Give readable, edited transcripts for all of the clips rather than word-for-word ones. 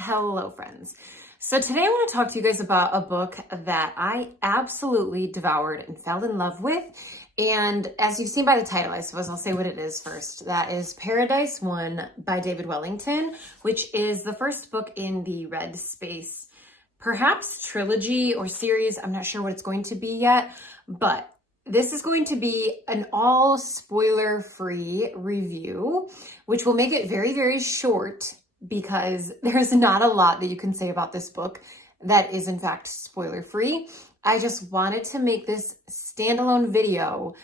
Hello, friends. So today I want to talk to you guys about a book that I absolutely devoured and fell in love with. And as you've seen by the title, I suppose I'll say what it is first. That is Paradise 1 by David Wellington, which is the first book in the Red Space, perhaps trilogy or series. I'm not sure what it's going to be yet, but this is going to be an all spoiler-free review, which will make it very, very short because there's not a lot that you can say about this book that is in fact spoiler-free. I just wanted to make this standalone video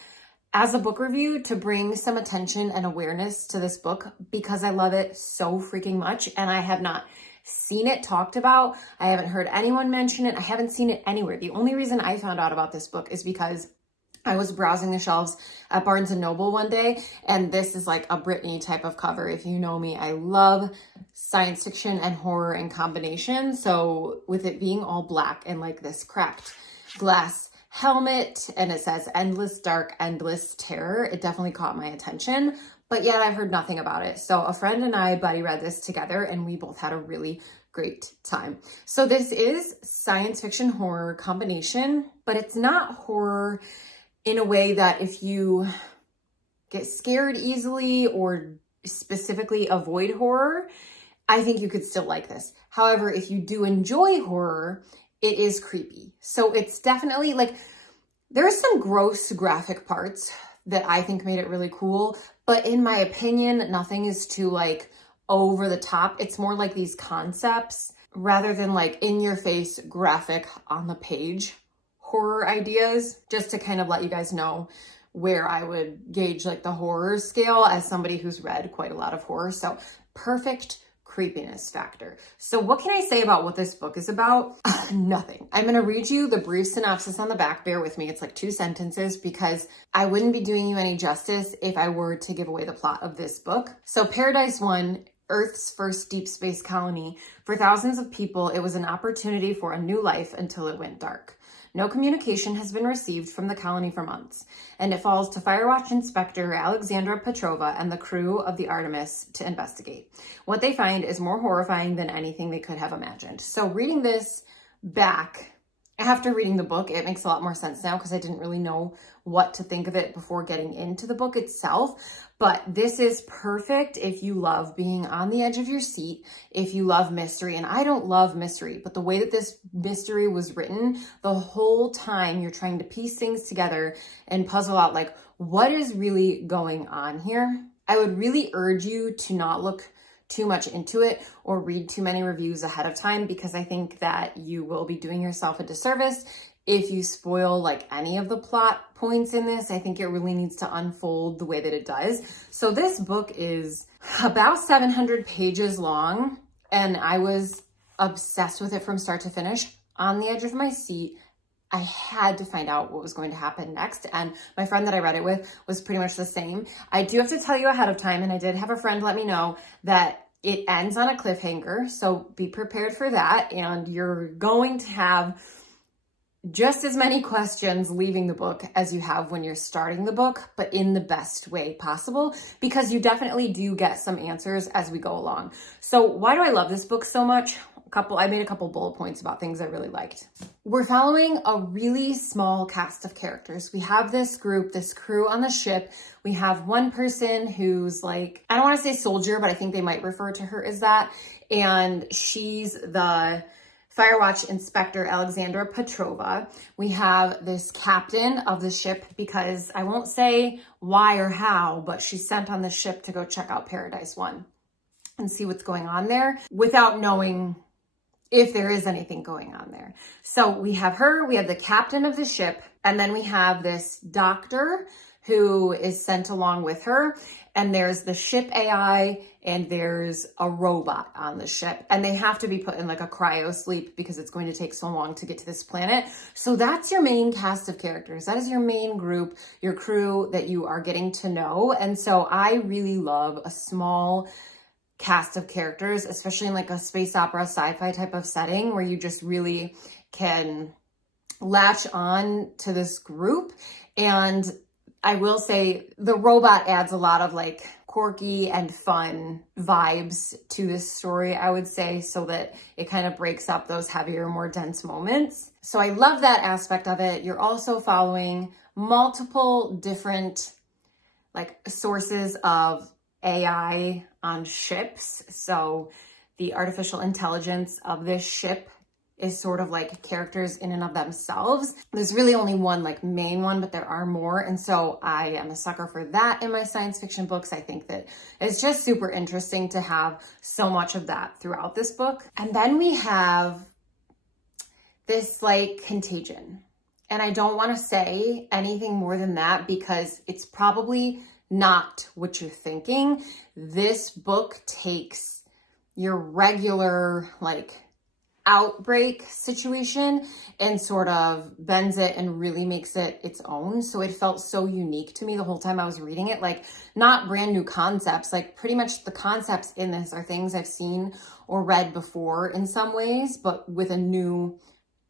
as a book review to bring some attention and awareness to this book because I love it so freaking much and I have not seen it talked about. I haven't heard anyone mention it. I haven't seen it anywhere. The only reason I found out about this book is because I was browsing the shelves at Barnes & Noble one day, and this is like a Britney type of cover. If you know me, I love science fiction and horror in combination. So with it being all black and like this cracked glass helmet, and it says endless dark, endless terror, it definitely caught my attention. But yet I've heard nothing about it. So a friend and I buddy read this together, and we both had a really great time. So this is science fiction horror combination, but it's not horror in a way that if you get scared easily or specifically avoid horror, I think you could still like this. However, if you do enjoy horror, it is creepy. So it's definitely like, there are some gross graphic parts that I think made it really cool, but in my opinion, nothing is too like over the top. It's more like these concepts rather than like in your face graphic on the page horror ideas, just to kind of let you guys know where I would gauge like the horror scale as somebody who's read quite a lot of horror. So perfect creepiness factor. So what can I say about what this book is about? Nothing. I'm going to read you the brief synopsis on the back. Bear with me. It's like 2 sentences because I wouldn't be doing you any justice if I were to give away the plot of this book. So Paradise 1, Earth's first deep space colony. For thousands of people, it was an opportunity for a new life until it went dark. No communication has been received from the colony for months, and it falls to Firewatch Inspector Alexandra Petrova and the crew of the Artemis to investigate. What they find is more horrifying than anything they could have imagined. So reading this back after reading the book, it makes a lot more sense now because I didn't really know what to think of it before getting into the book itself. But this is perfect if you love being on the edge of your seat, if you love mystery. And I don't love mystery, but the way that this mystery was written, the whole time you're trying to piece things together and puzzle out like, what is really going on here? I would really urge you to not look too much into it or read too many reviews ahead of time, because I think that you will be doing yourself a disservice if you spoil like any of the plot points in this. I think it really needs to unfold the way that it does. So this book is about 700 pages long, and I was obsessed with it from start to finish, on the edge of my seat. I had to find out what was going to happen next. And my friend that I read it with was pretty much the same. I do have to tell you ahead of time, and I did have a friend let me know that it ends on a cliffhanger. So be prepared for that. And you're going to have just as many questions leaving the book as you have when you're starting the book, but in the best way possible, because you definitely do get some answers as we go along. So why do I love this book so much? I made a couple bullet points about things I really liked. We're following a really small cast of characters. We have this group, this crew on the ship. We have one person who's like, I don't want to say soldier, but I think they might refer to her as that. And she's the Firewatch Inspector Alexandra Petrova. We have this captain of the ship, because I won't say why or how, but she's sent on the ship to go check out Paradise 1 and see what's going on there without knowing if there is anything going on there. So we have her, we have the captain of the ship, and then we have this doctor who is sent along with her. And there's the ship AI, and there's a robot on the ship, and they have to be put in like a cryo sleep because it's going to take so long to get to this planet. So that's your main cast of characters. That is your main group, your crew that you are getting to know. And so I really love a small cast of characters, especially in like a space opera, sci-fi type of setting where you just really can latch on to this group. And I will say the robot adds a lot of like quirky and fun vibes to this story, I would say, so that it kind of breaks up those heavier, more dense moments. So I love that aspect of it. You're also following multiple different like sources of AI on ships. So the artificial intelligence of this ship is sort of like characters in and of themselves. There's really only one like main one, but there are more. And so I am a sucker for that in my science fiction books. I think that it's just super interesting to have so much of that throughout this book. And then we have this like contagion. And I don't want to say anything more than that because it's probably not what you're thinking. This book takes your regular like outbreak situation and sort of bends it and really makes it its own. So it felt so unique to me the whole time I was reading it, like not brand new concepts, like pretty much the concepts in this are things I've seen or read before in some ways, but with a new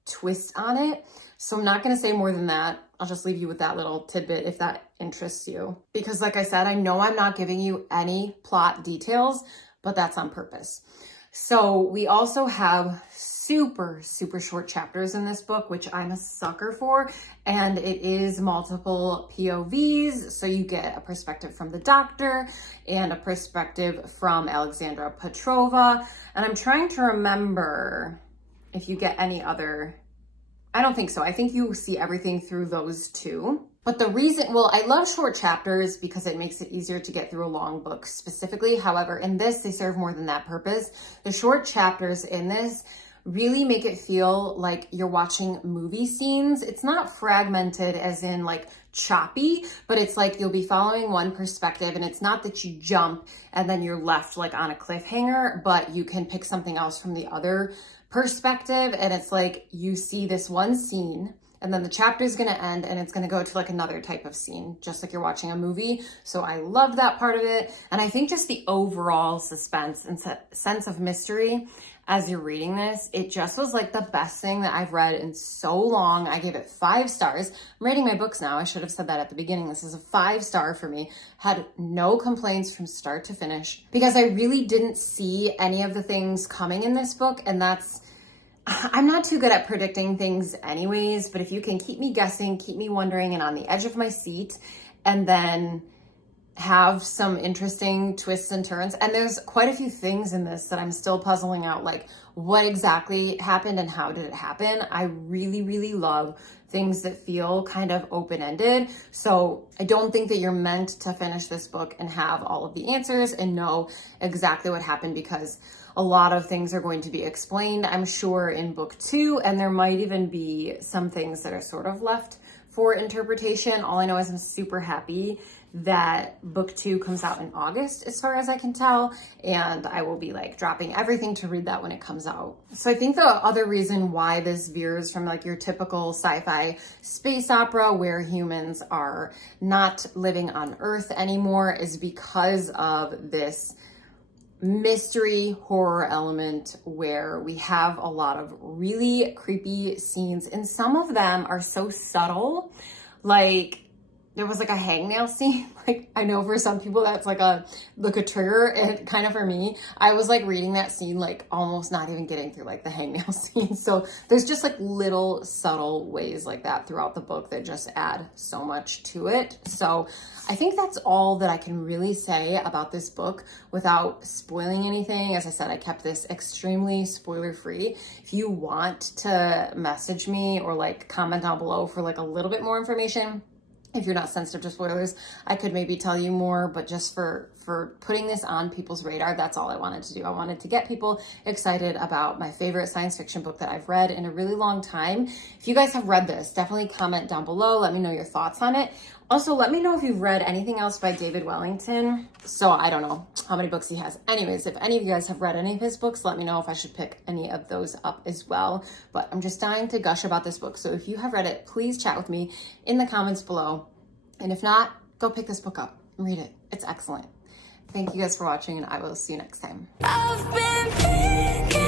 twist on it. So I'm not going to say more than that. I'll just leave you with that little tidbit if that interests you. Because like I said, I know I'm not giving you any plot details, but that's on purpose. So we also have super short chapters in this book, which I'm a sucker for. And it is multiple POVs. So you get a perspective from the doctor and a perspective from Alexandra Petrova. And I'm trying to remember if you get any other, I don't think so. I think you see everything through those two. But the reason, well, I love short chapters because it makes it easier to get through a long book specifically. However, in this, they serve more than that purpose. The short chapters in this really make it feel like you're watching movie scenes. It's not fragmented as in like choppy, but it's like you'll be following one perspective and it's not that you jump and then you're left like on a cliffhanger, but you can pick something else from the other perspective. And it's like you see this one scene and then the chapter is going to end and it's going to go to like another type of scene, just like you're watching a movie. So I love that part of it. And I think just the overall suspense and sense of mystery as you're reading this, it just was like the best thing that I've read in so long. I gave it 5 stars. I'm rating my books now. I should have said that at the beginning. This is a 5-star for me. Had no complaints from start to finish because I really didn't see any of the things coming in this book. And I'm not too good at predicting things anyways, but if you can keep me guessing, keep me wondering and on the edge of my seat, and then have some interesting twists and turns. And there's quite a few things in this that I'm still puzzling out, like what exactly happened and how did it happen? I really love things that feel kind of open-ended. So I don't think that you're meant to finish this book and have all of the answers and know exactly what happened, because a lot of things are going to be explained, I'm sure, in book 2, and there might even be some things that are sort of left for interpretation. All I know is I'm super happy that book 2 comes out in August, as far as I can tell, and I will be like dropping everything to read that when it comes out. So I think the other reason why this veers from like your typical sci-fi space opera where humans are not living on Earth anymore is because of this mystery horror element where we have a lot of really creepy scenes, and some of them are so subtle. Like there was like a hangnail scene. Like I know for some people that's like a trigger, and kind of for me, I was like reading that scene like almost not even getting through like the hangnail scene. So there's just like little subtle ways like that throughout the book that just add so much to it. So I think that's all that I can really say about this book without spoiling anything. As I said, I kept this extremely spoiler free. If you want to message me or like comment down below for like a little bit more information, if you're not sensitive to spoilers, I could maybe tell you more, but just for putting this on people's radar, that's all I wanted to do. I wanted to get people excited about my favorite science fiction book that I've read in a really long time. If you guys have read this, definitely comment down below. Let me know your thoughts on it. Also, let me know if you've read anything else by David Wellington. So I don't know how many books he has. Anyways, if any of you guys have read any of his books, let me know if I should pick any of those up as well. But I'm just dying to gush about this book. So if you have read it, please chat with me in the comments below. And if not, go pick this book up and read it. It's excellent. Thank you guys for watching, and I will see you next time. I've been thinking